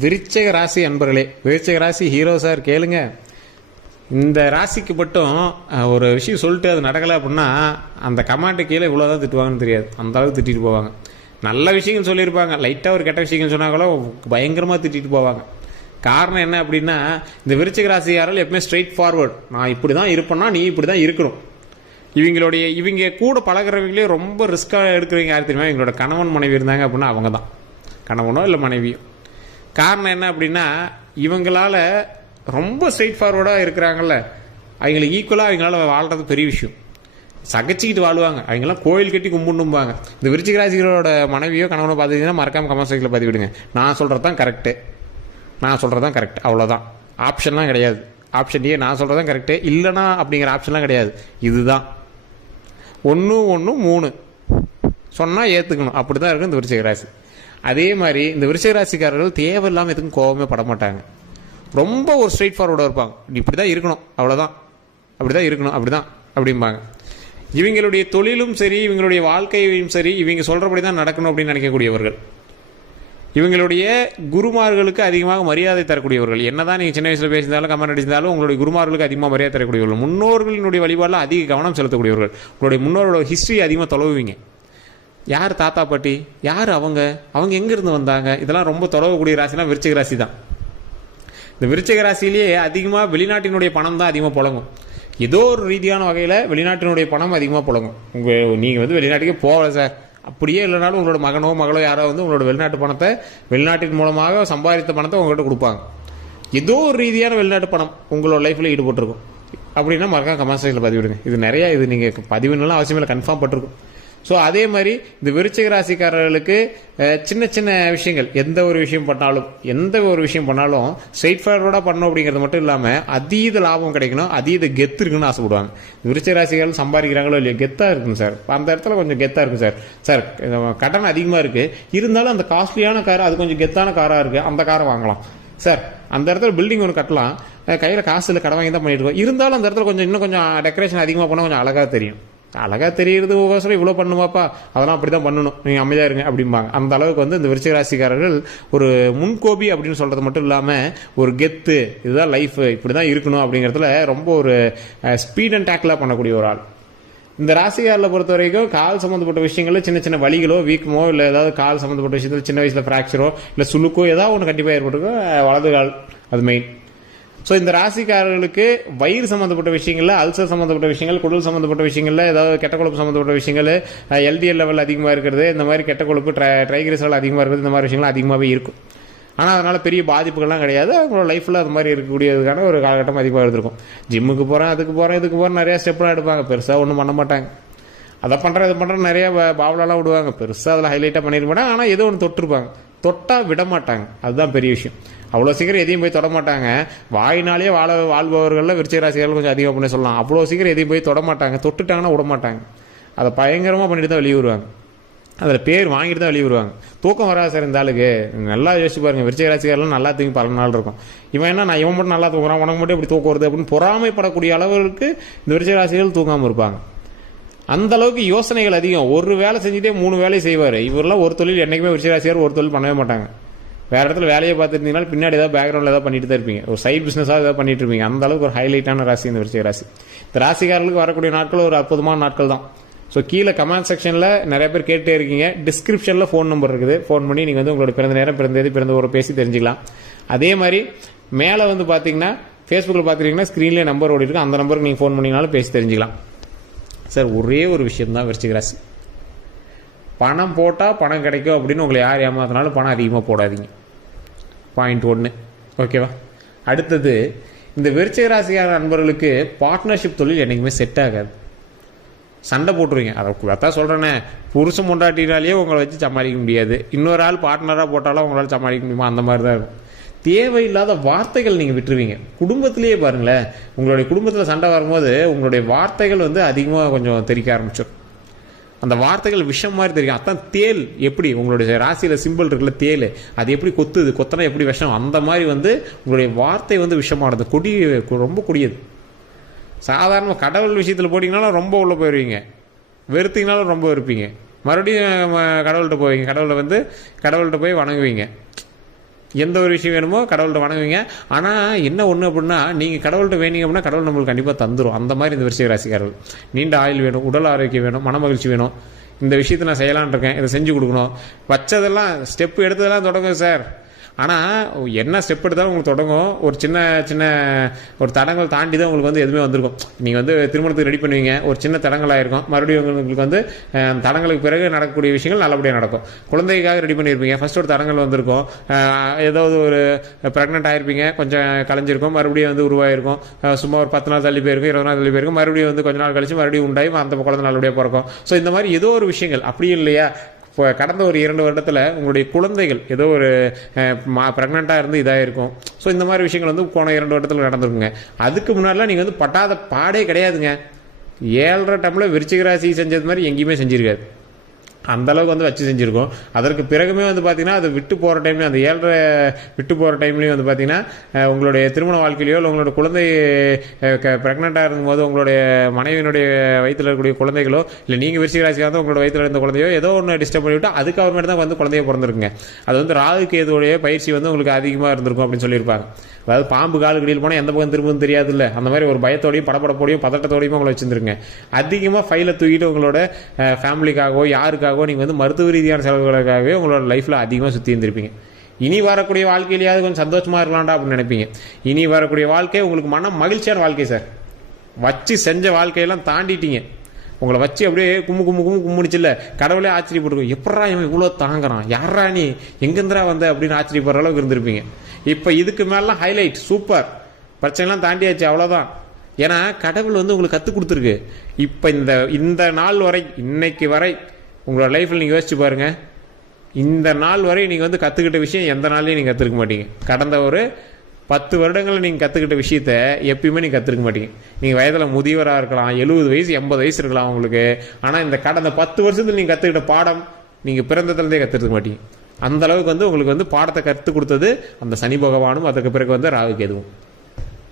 விருச்சிக ராசி அன்பர்களே, விருச்சிக ராசி ஹீரோ சார் கேளுங்க. இந்த ராசிக்கு மட்டும் ஒரு விஷயம் சொல்லிட்டு அது நடக்கலை அப்படின்னா அந்த கமாண்டு கீழே இவ்வளோதான் திட்டுவாங்கன்னு தெரியாது, அந்த அளவுக்கு திட்டிட்டு போவாங்க. நல்ல விஷயங்கள் சொல்லியிருப்பாங்க, லைட்டாக ஒரு கெட்ட விஷயங்கள் சொன்னாங்களோ பயங்கரமாக திட்டிட்டு போவாங்க. காரணம் என்ன அப்படின்னா, இந்த விருச்சிக ராசியாரால் எப்பவுமே ஸ்ட்ரெயிட் ஃபார்வர்ட், நான் இப்படி தான் இருப்பேன்னா நீ இப்படி தான் இருக்கணும். இவங்க கூட பழகிறவங்களே ரொம்ப ரிஸ்க்காக எடுக்கிறவங்க யார் தெரியுமா? எங்களோட கணவன் மனைவி இருந்தாங்க அப்படின்னா அவங்க தான், கணவனோ இல்லை மனைவியோ. காரணம் என்ன அப்படின்னா, இவங்களால ரொம்ப ஸ்ட்ரெயிட் ஃபார்வர்டாக இருக்கிறாங்கல்ல, அவங்களுக்கு ஈக்குவலாக அவங்களால வாழ்றது பெரிய விஷயம். சகச்சிக்கிட்டு வாழ்வாங்க, அவங்களாம் கோயில் கட்டி கும்பிடும்பாங்க. இந்த விருச்சிக ராசிகளோட மனைவியோ கணவனோ பார்த்துக்கிட்டீங்கன்னா மறக்காம கமெண்ட் செக்ஷனில் பதிவிடுங்க. நான் சொல்கிறது தான் கரெக்டு, நான் சொல்கிறது தான் கரெக்ட், அவ்வளோதான். ஆப்ஷன்லாம் கிடையாது. ஆப்ஷன் ஏ நான் சொல்கிறது தான் கரெக்டு, இல்லைனா அப்படிங்கிற ஆப்ஷன்லாம் கிடையாது. இதுதான் 1 1 3 சொன்னால் ஏற்றுக்கணும். அப்படி தான் இருக்கும் இந்த விருச்சிக ராசி. அதே மாதிரி இந்த விருச்சிக ராசிக்காரர்கள் தேவையில்லாமல் எதுக்கும் கோபமே பட மாட்டாங்க. ரொம்ப ஒரு ஸ்ட்ரெயிட் ஃபார்வர்டாக இருப்பாங்க. இப்படி தான் இருக்கணும், அவ்வளோதான், அப்படி தான் இருக்கணும், அப்படி தான் அப்படிம்பாங்க. இவங்களுடைய தொழிலும் சரி, இவங்களுடைய வாழ்க்கையும் சரி, இவங்க சொல்கிறபடி தான் நடக்கணும் அப்படின்னு நினைக்கக்கூடியவர்கள். இவங்களுடைய குருமார்களுக்கு அதிகமாக மரியாதை தரக்கூடியவர்கள். என்னதான் நீங்கள் சின்ன வயசில் பேசியிருந்தாலும் கமெண்ட் அடிச்சிருந்தாலும் உங்களுடைய குருமார்களுக்கு அதிகமாக மரியாதை தரக்கூடியவர்கள். முன்னோர்களினுடைய வழிபாடில் அதிக கவனம் செலுத்தக்கூடியவர்கள். உங்களுடைய முன்னோரோட ஹிஸ்ட்ரி அதிகமாக தொலைவுவீங்க. யார் தாத்தா பாட்டி, யார் அவங்க எங்கேருந்து வந்தாங்க, இதெல்லாம் ரொம்ப தொலைவக்கூடிய ராசினா விருச்சிக ராசி தான். இந்த விருச்சிக ராசியிலேயே அதிகமாக வெளிநாட்டினுடைய பணம் தான் அதிகமாக புழங்கும். ஏதோ ஒரு ரீதியான வகையில் வெளிநாட்டினுடைய பணம் அதிகமாக புழங்கும். நீங்கள் வந்து வெளிநாட்டுக்கே போகல சார், அப்படியே இல்லைனாலும் உங்களோட மகனோ மகளோ யாரோ வந்து உங்களோட வெளிநாட்டு பணத்தை, வெளிநாட்டின் மூலமாக சம்பாதித்த பணத்தை உங்கள்கிட்ட கொடுப்பாங்க. ஏதோ ஒரு ரீதியான வெளிநாட்டு பணம் உங்களோட லைஃப்பில் ஈடுபட்டிருக்கும். அப்படின்னா மறக்காம கமெண்ட் செக்ஷனில் பதிவிடுங்க. இது நிறையா, இது நீங்கள் பதிவுலாம் அவசியம் இல்லை, கன்ஃபார்ம் பட்டிருக்கும். ஸோ அதே மாதிரி இந்த விருச்சிக ராசிக்காரர்களுக்கு சின்ன சின்ன விஷயங்கள், எந்த ஒரு விஷயம் பண்ணாலும் ஸ்ட்ரெயிட் ஃபார்வர்டாக பண்ணணும் அப்படிங்கிறது மட்டும் இல்லாமல் அதீத லாபம் கிடைக்கணும், அதீத கெத்து இருக்குன்னு ஆசைப்படுவாங்க. விருச்சிக ராசிக்காரர்கள் சம்பாதிக்கிறாங்களோ இல்லையோ கெத்தாக இருக்குங்க சார், அந்த இடத்துல கொஞ்சம் கெத்தாக இருக்கும் சார். சார் கடன் அதிகமாக இருக்குது, இருந்தாலும் அந்த காஸ்ட்லியான கார், அது கொஞ்சம் கெத்தான காராக இருக்குது, அந்த காரை வாங்கலாம் சார். அந்த இடத்துல பில்டிங் ஒன்று கட்டலாம், கையில் காசு இல்லை, கடன் வாங்கி தான் பண்ணிட்டு இருக்கோம், இருந்தாலும் அந்த இடத்துல கொஞ்சம் இன்னும் கொஞ்சம் டெக்கரேஷன் அதிகமாக பண்ணால் கொஞ்சம் அழகாக தெரியும். அழகாக தெரியுறது உபயோகம் இவ்வளோ பண்ணுமாப்பா, அதெல்லாம் அப்படி தான் பண்ணணும், நீங்கள் அமைதியாக இருங்க அப்படிம்பாங்க. அந்த அளவுக்கு வந்து இந்த விருச்சிக ராசிக்காரர்கள் ஒரு முன்கோபி அப்படின்னு சொல்கிறது மட்டும் இல்லாமல் ஒரு கெத்து, இதுதான் லைஃப், இப்படி தான் இருக்கணும் அப்படிங்கிறதுல ரொம்ப ஒரு ஸ்பீட் அண்ட் டேக்கிளாக பண்ணக்கூடிய ஒரு ஆள். இந்த ராசிக்காரில் பொறுத்த வரைக்கும் கால் சம்மந்தப்பட்ட விஷயங்களில் சின்ன சின்ன வலிகளோ வீக்கமோ இல்லை ஏதாவது கால் சம்மந்தப்பட்ட விஷயத்தில் சின்ன வயசில் ஃப்ராக்சரோ இல்லை சுளுக்கோ ஏதாவது ஒன்று கண்டிப்பாக ஏற்பட்டிருக்கும். வலது கால் அது மெயின். ஸோ இந்த ராசிக்காரர்களுக்கு வயிறு சம்மந்தப்பட்ட விஷயங்களில், அல்சர் சம்மந்தப்பட்ட விஷயங்கள், குடல் சம்மந்தப்பட்ட விஷயங்களில், ஏதாவது கெட்ட கொழுப்பு சம்மந்தப்பட்ட விஷயங்கள், எல்டிஎல் லெவல் அதிகமாக இருக்கிறது, இந்த மாதிரி கெட்ட கொழுப்பு ட்ரைகிளிசரைட் அதிகமாக இருக்கிறது, இந்த மாதிரி விஷயங்கள் அதிகமாகவே இருக்கும். ஆனால் அதனால் பெரிய பாதிப்புகள்லாம் கிடையாது. அவங்களோட லைஃப்பில் அது மாதிரி இருக்கக்கூடியதுக்கான ஒரு காலகட்டம் அதிகமாக இருந்திருக்கும். ஜிம்முக்கு போகிறேன், அதுக்கு போகிறேன், இதுக்கு போகிறேன், நிறையா ஸ்டெப்லாம் எடுப்பாங்க, பெருசாக ஒன்றும் பண்ண மாட்டாங்க. அதை பண்ணுறேன் இது பண்ணுறேன் நிறையா பாவலாலாம் விடுவாங்க, பெருசாக அதில் ஹைலைட்டாக பண்ணிட மாட்டாங்க. ஆனால் ஏதோ ஒன்று தொட்டிருப்பாங்க, தொட்டால் விட மாட்டாங்க, அதுதான் பெரிய விஷயம். அவ்வளோ சீக்கிரம் எதையும் போய் தொட மாட்டாங்க. வாயினாலே வாழ்பவர்களில் விருச்சிக ராசிகள் கொஞ்சம் அதிகம் பண்ணி சொல்லலாம். அவ்வளோ சீக்கிரம் எதையும் போய் தொட மாட்டாங்க, தொட்டுட்டாங்கன்னா விட மாட்டாங்க. அதை பயங்கரமாக பண்ணிட்டு தான் வெளியே வருவாங்க, அதில் பேர் வாங்கிட்டு தான் வெளியே வருவாங்க. தூக்கம் வராது சார் இந்த ஆளுக்கு, நல்லா யோசிச்சு பாருங்க. விருச்சிக ராசிக்காரெல்லாம் நல்லா தூங்கி பல நாள் இருக்கும். இவன் என்ன, நான் இவன் மட்டும் நல்லா தூங்குறான், உனக்கு மட்டும் இப்படி தூக்கம் வருது அப்படின்னு பொறாமைப்படக்கூடிய அளவுக்கு இந்த விருச்சிக ராசிகள் தூங்காமல் இருப்பாங்க. அந்த அளவுக்கு யோசனைகள் அதிகம். ஒரு வேலை செஞ்சுட்டே 3 வேலையை செய்வார். இவரெல்லாம் ஒரு தொழில் என்றைக்குமே விருச்சிக ராசியார் ஒரு தொழில் பண்ணவே மாட்டாங்க. வேறு இடத்துல வேலையை பார்த்துருந்தீங்கன்னா பின்னாடி ஏதாவது பேக்ரவுண்டில் ஏதாவது பண்ணிட்டு தான் இருப்பீங்க, ஒரு சைட் பிஸ்னஸாக ஏதாவது பண்ணிட்டு இருப்பீங்க. அந்த அளவுக்கு ஒரு ஹைலைட்டான ராசி இந்த விருச்சிக ராசி. இந்த ராசிக்காரர்களுக்கு வரக்கூடிய நாட்கள் ஒரு அற்புதமான நாட்கள் தான். ஸோ கீழே கமெண்ட் செக்ஷனில் நிறைய பேர் கேட்டே இருக்கீங்க, டிஸ்கிரிப்ஷனில் ஃபோன் நம்பர் இருக்குது, ஃபோன் பண்ணி நீங்கள் வந்து உங்களோட பிறந்த நேரம், பிறந்த தேதி, பிறந்த ஒரு பேசி தெரிஞ்சுக்கலாம். அதே மாதிரி மேலே வந்து பார்த்தீங்கன்னா ஃபேஸ்புக்கில் பார்த்துட்டிங்கன்னா ஸ்க்ரீன்லேயே நம்பர் ஓடி இருக்கு, அந்த நம்பருக்கு நீங்கள் ஃபோன் பண்ணிங்கனாலும் பேசி தெரிஞ்சுக்கலாம். சார் ஒரே ஒரு விஷயம் தான் விருச்சிக ராசி, பணம் போட்டால் பணம் கிடைக்கும் அப்படின்னு உங்களை யார் ஏமாத்தினாலும் பணம் அதிகமாக போடாதீங்க. பாயிண்ட் 1, ஓகேவா? அடுத்தது, இந்த விருச்சிக ராசிக்கார நண்பர்களுக்கு பார்ட்னர்ஷிப் தொழில் என்றைக்குமே செட் ஆகாது, சண்டை போட்டுருவீங்க. அதான் சொல்கிறேன்னே, புருஷன் முண்டாட்டினாலேயே உங்களை வச்சு சமாளிக்க முடியாது, இன்னொரு ஆள் பார்ட்னராக போட்டாலும் உங்களால் சமாளிக்க முடியுமா? அந்த மாதிரி தான் இருக்கும். தேவையில்லாத வார்த்தைகள் நீங்கள் விட்டுருவீங்க. குடும்பத்திலேயே பாருங்களேன், உங்களுடைய குடும்பத்தில் சண்டை வரும்போது உங்களுடைய வார்த்தைகள் வந்து அதிகமாக கொஞ்சம் தெரிக்க ஆரம்பிச்சிடும். அந்த வார்த்தைகள் விஷம் மாதிரி தெரியும். அதான் தேல் எப்படி உங்களுடைய ராசியில் சிம்பிள் இருக்குல்ல, தேல், அது எப்படி கொத்தனா எப்படி விஷம், அந்த மாதிரி வந்து உங்களுடைய வார்த்தை வந்து விஷமானது, ரொம்ப கொடியது. சாதாரண கடவுள் விஷயத்தில் போட்டிங்கனாலும் ரொம்ப உள்ளே போயிடுவீங்க, வெறுத்திங்கனாலும் ரொம்ப வெறுப்பீங்க, மறுபடியும் கடவுள்கிட்ட போவீங்க, கடவுள்கிட்ட போய் வணங்குவீங்க. எந்த ஒரு விஷயம் வேணுமோ கடவுள்கிட்ட வணங்குவீங்க. ஆனால் என்ன ஒன்று அப்படின்னா, நீங்கள் கடவுள்கிட்ட வேணிங்க அப்படின்னா கடவுள் நம்மளுக்கு கண்டிப்பாக தந்துடும். அந்த மாதிரி இந்த விருச்சிக ராசிக்காரர்கள். நீண்ட ஆயுள் வேணும், உடல் ஆரோக்கியம் வேணும், மன மகிழ்ச்சி வேணும், இந்த விஷயத்தை நான் செய்யலான் இருக்கேன், இதை செஞ்சு கொடுக்கணும், வச்சதெல்லாம் ஸ்டெப் எடுத்ததெல்லாம் தொடங்கும் சார். ஆனால் என்ன ஸ்டெப் எடுத்தாலும் உங்களுக்கு தொடங்கும், ஒரு சின்ன சின்ன ஒரு தடங்கள் தாண்டி தான் உங்களுக்கு வந்து எதுவுமே வந்திருக்கும். நீங்கள் வந்து திருமணத்துக்கு ரெடி பண்ணுவீங்க, ஒரு சின்ன தடங்களாக இருக்கும், மறுபடியும் உங்களுக்கு வந்து தடங்களுக்கு பிறகு நடக்கக்கூடிய விஷயங்கள் நல்லபடியாக நடக்கும். குழந்தைக்காக ரெடி பண்ணியிருப்பீங்க, ஃபர்ஸ்ட் ஒரு தடங்கள் வந்திருக்கும், ஏதாவது ஒரு ப்ரெக்னென்ட் ஆகிருப்பீங்க, கொஞ்சம் கலைஞ்சிருக்கும், மறுபடியும் வந்து உருவாயிருக்கும், சும்மா ஒரு 10 நாள் தள்ளி போயிருக்கும், 20 நாள் தள்ளி போயிருக்கும், மறுபடியும் வந்து கொஞ்ச நாள் கழிச்சு மறுபடியும் உண்டாயும் அந்த குழந்தை நல்லபடியாக பிறக்கும். ஸோ இந்த மாதிரி ஏதோ ஒரு விஷயங்கள் அப்படியும் இல்லையா, இப்போ கடந்த ஒரு 2 வருடத்தில் உங்களுடைய குழந்தைகள் ஏதோ ஒரு ப்ரெக்னெண்ட்டாக இருந்து இதாக இருக்கும். ஸோ இந்த மாதிரி விஷயங்கள் வந்து போன 2 வருடத்தில் நடந்திருக்குங்க. அதுக்கு முன்னாடிலாம் நீங்கள் வந்து பட்டாத பாடே கிடையாதுங்க. 7.5 டைமில் விருச்சிக ராசி செஞ்சது மாதிரி எங்கேயுமே செஞ்சிருக்காது. அந்த அளவுக்கு வந்து வச்சு செஞ்சுருக்கோம். அதற்கு பிறகுமே வந்து பார்த்தீங்கன்னா அது விட்டு போகிற டைம்லேயும், அந்த 7.5 விட்டு போகிற டைம்லேயும் வந்து பார்த்தீங்கன்னா உங்களுடைய திருமண வாழ்க்கையிலையோ இல்லை உங்களோட குழந்தை ப்ரெக்னெண்ட்டாக இருக்கும்போது உங்களுடைய மனைவியினுடைய வயிற்றில் இருக்கக்கூடிய குழந்தைகளோ இல்லை நீங்கள் விருச்சிக ராசியாக இருந்தால் உங்களோட வயிற்றில் இருந்த குழந்தையோ ஏதோ ஒன்று டிஸ்டர்ப் பண்ணிவிட்டு அதுக்கு அப்புறமேட்டு தான் வந்து குழந்தைய பிறந்திருக்குங்க. அது வந்து ராகு கேதுவோடைய பயிற்சி வந்து உங்களுக்கு அதிகமாக இருந்திருக்கும் அப்படின்னு சொல்லியிருப்பாங்க. அதாவது பாம்பு காலு கடியில் போனால் எந்த பக்கம் திரும்பவும் தெரியாது இல்லை, அந்த மாதிரி ஒரு பயத்தோடையும் படப்படப்போடையும் பதட்டத்தோடையும் உங்களை வச்சுருந்துருங்க. அதிகமாக ஃபைலை தூக்கிட்டு உங்களோட ஃபேமிலிக்காகவோ யாருக்காகவோ நீங்கள் வந்து மருத்துவ ரீதியான செலவுகளுக்காகவே உங்களோட லைஃப்பில் அதிகமாக சுற்றி இருந்திருப்பீங்க. இனி வரக்கூடிய வாழ்க்கையிலேயாவது கொஞ்சம் சந்தோஷமாக இருக்கலாம்டா அப்படின்னு நினைப்பீங்க. இனி வரக்கூடிய வாழ்க்கை உங்களுக்கு மன மகிழ்ச்சியான வாழ்க்கை சார். வச்சு செஞ்ச வாழ்க்கையெல்லாம் தாண்டிட்டீங்க. உங்களை வச்சு அப்படியே கும்முடிச்சில்ல, கடவுளே ஆச்சரியப்பட்டிருக்கும், எப்படா இவன் இவ்வளோ தாங்குறான், யாரா நீ எங்கேந்திரா வந்த அப்படின்னு ஆச்சரியப்படுற அளவுக்கு இருந்திருப்பீங்க. இப்போ இதுக்கு மேலாம் ஹைலைட் சூப்பர், பிரச்சனைலாம் தாண்டியாச்சு, அவ்வளோதான். ஏன்னா கடவுள் வந்து உங்களுக்கு கற்றுக் கொடுத்துருக்கு. இப்போ இந்த நாள் வரை, இன்னைக்கு வரை உங்களோட லைஃப்பில் நீங்கள் யோசிச்சு பாருங்க, இந்த நாள் வரை நீங்கள் வந்து கற்றுக்கிட்ட விஷயம் எந்த நாள்லையும் நீங்கள் கற்றுக்க மாட்டீங்க. கடந்த ஒரு 10 வருடங்களில் நீங்கள் கற்றுக்கிட்ட விஷயத்த எப்பயுமே நீங்கள் கற்றுக்க மாட்டீங்க. நீங்கள் வயதில் முதியவராக இருக்கலாம், 70 வயசு 80 வயசு இருக்கலாம் உங்களுக்கு. ஆனால் இந்த கடந்த 10 வருஷத்தில் நீங்கள் கற்றுக்கிட்ட பாடம் நீங்கள் பிறந்ததுலேருந்தே கற்றுக்க மாட்டீங்க. அந்த அளவுக்கு வந்து உங்களுக்கு வந்து பாடத்தை கற்றுக் கொடுத்தது அந்த சனி பகவானும், அதுக்கு பிறகு வந்து ராகு கேதுவும்.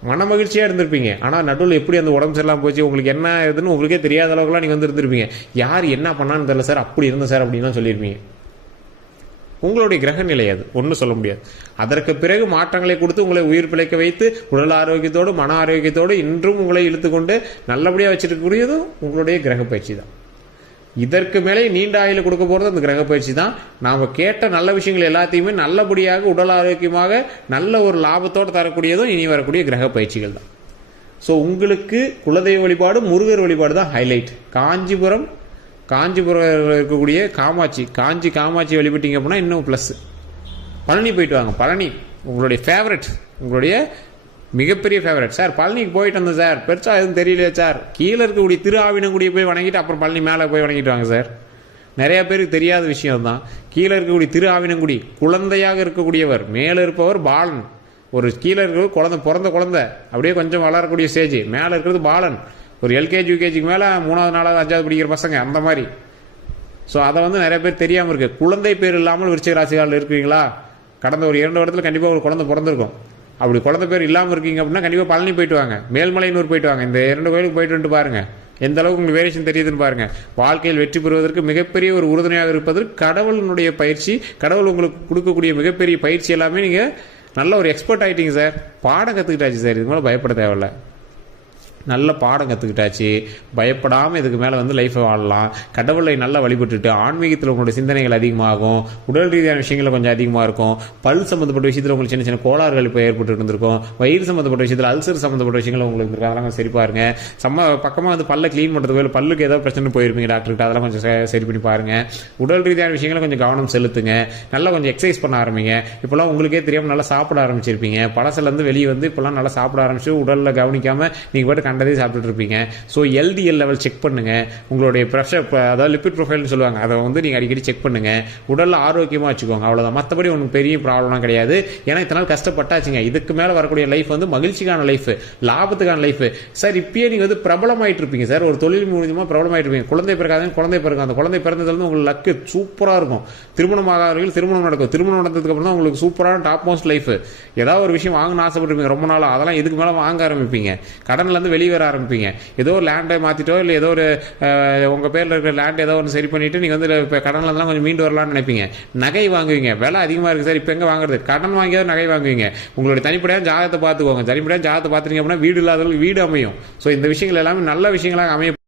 மன மகிழ்ச்சியாக இருந்திருப்பீங்க. ஆனால் நடுவில் எப்படி அந்த உடம்பு சரியில்லாமல் போச்சு, உங்களுக்கு என்ன இதுன்னு உங்களுக்கே தெரியாத அளவுக்குலாம் நீங்கள் வந்து இருந்திருப்பீங்க. யார் என்ன பண்ணான்னு தெரியல சார், அப்படி இருந்தேன் சார் அப்படின்லாம் சொல்லியிருப்பீங்க. உங்களுடைய கிரக நிலை அது ஒன்றும் சொல்ல முடியாது. அதற்கு பிறகு மாற்றங்களை கொடுத்து உங்களை உயிர் பிழைக்க வைத்து உடல் ஆரோக்கியத்தோடு மன ஆரோக்கியத்தோடு இன்றும் உங்களை இழுத்துக்கொண்டு நல்லபடியாக வச்சிருக்கக்கூடியதும் உங்களுடைய கிரக பயிற்சி தான். இதற்கு மேலே நீண்ட ஆயுள் கொடுக்க போகிறது அந்த கிரக பயிற்சி தான். நாம் கேட்ட நல்ல விஷயங்கள் எல்லாத்தையுமே நல்லபடியாக உடல் ஆரோக்கியமாக நல்ல ஒரு லாபத்தோடு தரக்கூடியதும் இனி வரக்கூடிய கிரக பயிற்சிகள் தான். ஸோ உங்களுக்கு குலதெய்வ வழிபாடு, முருகர் வழிபாடு தான் ஹைலைட். காஞ்சிபுரம் இருக்கக்கூடிய காமாட்சி வழிபட்டீங்க அப்படின்னா இன்னும் ப்ளஸ். பழனி போயிட்டு வாங்க. பழனி உங்களுடைய ஃபேவரட், உங்களுடைய மிகப்பெரிய ஃபேவரட். சார் பழனிக்கு போயிட்டு வந்தேன் சார், பெருசா எதுவும் தெரியலையா சார், கீழே இருக்கக்கூடிய திரு ஆவினங்குடியை போய் வணங்கிட்டு அப்புறம் பழனி மேலே போய் வணங்கிட்டு வாங்க சார். நிறைய பேருக்கு தெரியாத விஷயம் தான். கீழே இருக்கக்கூடிய திரு ஆவினங்குடி குழந்தையாக இருக்கக்கூடியவர், மேலே இருப்பவர் பாலன். ஒரு கீழே இருக்கிறது குழந்தை, பிறந்த குழந்தை, அப்படியே கொஞ்சம் வளரக்கூடிய ஸ்டேஜ். மேலே இருக்கிறது பாலன், ஒரு எல்கேஜி யூகேஜிக்கு மேலே 3வது 4வது 5வது படிக்கிற பசங்க, அந்த மாதிரி. ஸோ அதை வந்து நிறைய பேர் தெரியாமல் இருக்குது. குழந்தை பேர் இல்லாமல் விருச்சிக ராசிகாரில் இருக்கிறீங்களா? கடந்த ஒரு 2 வருடத்தில் கண்டிப்பாக ஒரு குழந்தை பிறந்திருக்கும். அப்படி குழந்தை பேர் இல்லாமல் இருக்கீங்க அப்படின்னா கண்டிப்பாக பழனி போயிட்டு வாங்க, மேல்மலையனூர் போயிட்டு வாங்க. இந்த 2 கோயிலுக்கு போயிட்டு வந்துட்டு பாருங்கள், எந்த அளவுக்கு உங்களுக்கு வேரியேஷன் தெரியுதுன்னு பாருங்க. வாழ்க்கையில் வெற்றி பெறுவதற்கு மிகப்பெரிய ஒரு உறுதுணையாக இருப்பதற்கு கடவுளுடைய பயிற்சி, கடவுள் உங்களுக்கு கொடுக்கக்கூடிய மிகப்பெரிய பயிற்சி எல்லாமே நீங்கள் நல்ல ஒரு எக்ஸ்பர்ட் ஆகிட்டீங்க சார். பாடம் கற்றுக்கிட்டாச்சு சார், இதுக்கு மேலே பயப்பட தேவையில்லை. நல்ல பாடம் கற்றுக்கிட்டாச்சு, பயப்படாமல் இதுக்கு மேலே வந்து லைஃப்பை வாழலாம். கடவுளை நல்லா வழிபட்டுட்டு ஆன்மீகத்தில் உங்களுடைய சிந்தனைகள் அதிகமாகும், உடல் ரீதியான விஷயங்கள் கொஞ்சம் அதிகமாக இருக்கும். பல் சம்மந்தப்பட்ட விஷயத்தில் உங்களுக்கு சின்ன சின்ன கோளாறுகள் இப்போ ஏற்பட்டு இருந்திருக்கும். வயிறு சம்மந்தப்பட்ட விஷயத்தில், அல்சர் சம்மந்தப்பட்ட விஷயங்கள் உங்களுக்கு இருக்கும். அதெல்லாம் சரி பாருங்க. பக்கமாக வந்து பல்லை க்ளீன் பண்ணுறதுக்கு இல்லை பல்லுக்கு ஏதாவது பிரச்சனை போயிருப்பீங்க டாக்டர்கிட்ட, அதெல்லாம் கொஞ்சம் சரி பண்ணி பாருங்க. உடல் ரீதியான விஷயங்களை கொஞ்சம் கவனம் செலுத்துங்க. நல்லா கொஞ்சம் எக்ஸசைஸ் பண்ண ஆரம்பிங்க. இப்போலாம் உங்களுக்கே தெரியாமல் நல்லா சாப்பிட ஆரம்பிச்சிருப்பீங்க. பழசிலேருந்து வெளியே வந்து இப்போலாம் நல்லா சாப்பிட ஆரம்பிச்சு உடலில் கவனிக்காமல் நீங்கள் பாட்டு கண்டதே சாப்பிட்டுட்டு இருப்பீங்க. ஸோ எல்டிஎல் லெவல் செக் பண்ணுங்க. உங்களுடைய ப்ரெஷர், அதாவது லிப்பிட் ப்ரொஃபைல்னு சொல்லுவாங்க, அதை வந்து நீங்கள் அடிக்கடி செக் பண்ணுங்க. உடலில் ஆரோக்கியமாக வச்சுக்கோங்க. அவ்வளோதான். மற்றபடி ஒன்றும் பெரிய ப்ராப்ளம்லாம் கிடையாது. ஏன்னா இத்தனை நாள் கஷ்டப்பட்டாச்சுங்க. இதுக்கு மேலே வரக்கூடிய லைஃப் வந்து மகிழ்ச்சிக்கான லைஃப், லாபத்துக்கான லைஃப். சார் இப்பயே நீங்கள் வந்து பிரபலமாயிட்டு இருப்பீங்க சார், ஒரு தொழில் மூலியமாக பிரபலமாயிட்டு இருப்பீங்க. குழந்தை பிறக்காத குழந்தை பிறக்கும். அந்த குழந்தை பிறந்ததுலேருந்து உங்களுக்கு லக்கு சூப்பராக இருக்கும். திருமணமாகவர்கள் திருமணம் நடக்கும். திருமணம் நடந்ததுக்கு அப்புறம் தான் உங்களுக்கு சூப்பரான டாப் மோஸ்ட் லைஃப். ஏதாவது ஒரு விஷயம் வாங்கணும்னு ஆசைப்பட்டிருப்பீங்க ரொம்ப நாளாக, அதெல்லாம் இதுக்கு மேலே வாங்க ஆரம்பிப்பீங்க. கடன்லேருந்து வெளியே வெளியே வர ஆரம்பிப்பீங்க. ஏதோ ஒரு லேண்டை மாற்றிட்டோ இல்லை ஏதோ ஒரு உங்கள் பேரில் இருக்கிற லேண்ட் ஏதோ ஒன்று சரி பண்ணிவிட்டு நீங்கள் வந்து இப்போ கடனில் இருந்தாலும் கொஞ்சம் மீண்டு வரலாம்னு நினைப்பீங்க. நகை வாங்குவீங்க, விலை அதிகமாக இருக்குது சார் இப்போ எங்கே வாங்குறது, கடன் வாங்கியாவது நகை வாங்குவீங்க. உங்களுடைய தனிப்படையான ஜாதகத்தை பார்த்துக்கோங்க. தனிப்படையான ஜாதகத்தை பார்த்துட்டீங்க அப்படின்னா வீடு இல்லாதவங்களுக்கு வீடு அமையும். ஸோ இந்த விஷயங்கள் எல்லாமே நல்ல விஷயங்களாக அமைய